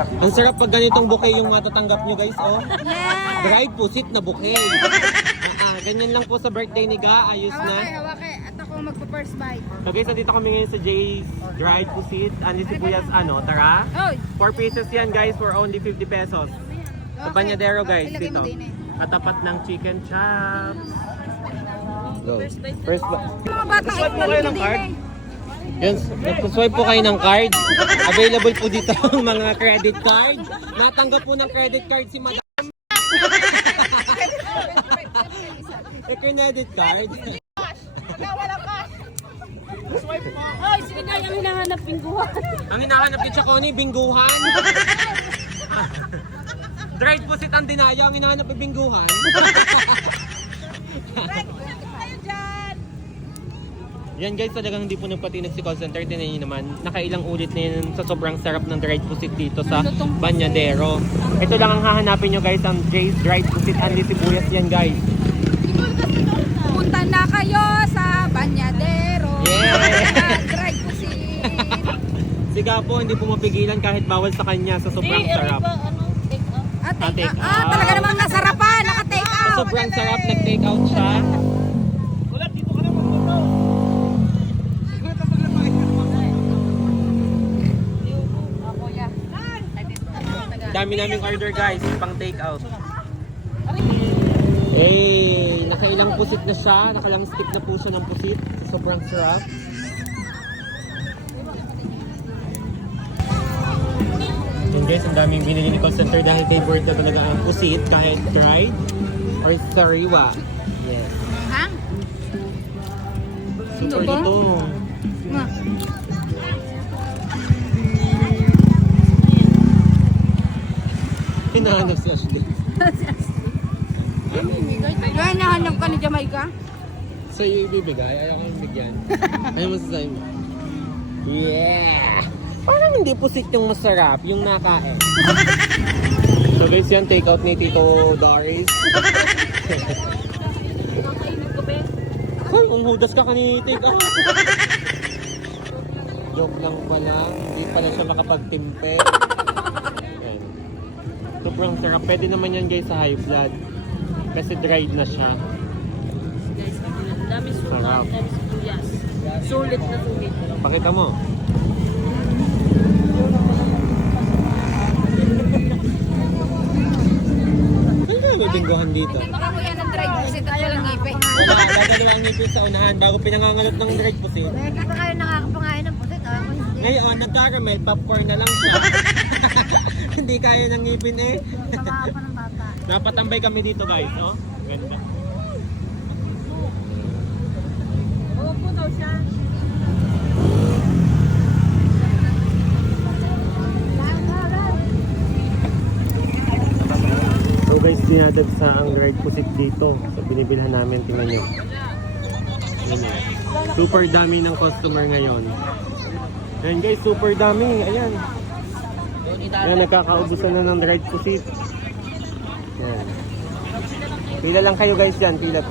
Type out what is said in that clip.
Ang sarap pag ganitong bouquet yung matatanggap nyo guys, oh. Yeah! Dried pusit na bouquet. Ganyan lang po sa birthday ni Ga, ayos na. Hawake. At ako magpa-first bite. So guys, nandito kami ngayon sa Jay's Dried Pusit. Ani sibuyas, tara. Oy! 4 pieces yan guys for only 50 pesos. Sa Banyadero guys, Ilagay dito. mo din eh. Katapat ng chicken chops. Go. First bite. Mga batang Swipe mo kayo ng card? eh. Yan, nag-swipe po kayo ng card. Available po dito ang mga credit card. Natanggap po ng credit card si Madam. Credit card. Ay, sige na, yung hinahanap bingguhan. Ang hinahanap ni Chaconi, bingguhan. Dried pusit ang dinaya, ang hinahanap ay bingguhan. Yan guys, talagang hindi po nagpatinag si call center. Tinan nyo naman, nakailang ulit na yun sa sobrang sarap ng dried pusit dito sa Banyadero. Ito lang ang hahanapin nyo guys, ang Jay's Dried Pusit Andy Sibuyas yan guys. Punta na kayo sa Banyadero. Yeah! Dried pusit. Si Gapo hindi po mapigilan kahit bawal sa kanya sa sobrang sarap. Take out. Take out. Talaga namang nasarapan. Naka-take Sa out. sobrang sarap, nag-take out siya. Dami naming order guys, pang take out. Hey, nakailang pusit na siya, nakailang stick na po siya ng pusit. Sobrang sarap. Yun guys, ang daming binili ni call center dahil favorite na talaga ang pusit kahit dried or sariwa. Yes. Hang? Super ba? ito. Hinahanap si Ashley. Kaya nahanap ka ni Jamaica? So yung ibibigay, ayaw ko yung bigyan. Ano masasabi mo? Yeah! Parang hindi pusit yung masarap, yung nakain. So guys, yan, take out ni Tito Doris. Hoy, hudas ka kanina take out. Joke lang pala, hindi pala siya makapagtimpe. Yan. Sobrang sarap. Pwede naman yan guys sa high blood. Kasi dried na siya. Guys, dami sulat, Sarap. dami sibuyas. Sulit na sulit. Pakita mo. Ano may bingguhan dito? Baka ko yan ang dried pusit at walang ngipin. Wala, dadali ang ngipin sa unahan bago pinangangalot ng dried pusit. Kasi kayo nakakapangain ng pusit. Ako hindi. Ngayon, nag-caramel, popcorn na lang siya. Hindi kaya ng ngipin eh. Tawa pa ng bata. Napatambay kami dito guys, no? Ganda. Oo po daw siya. So guys, dinadag sa ang dried pusit dito. So binibilhan namin, tingnan nyo. Ayan. Super dami ng customer ngayon. Ayan guys, super dami. Ayan. Ayan, nagkakaubusan na ng dried pusit. Ayan. Pila lang kayo guys dyan, pila.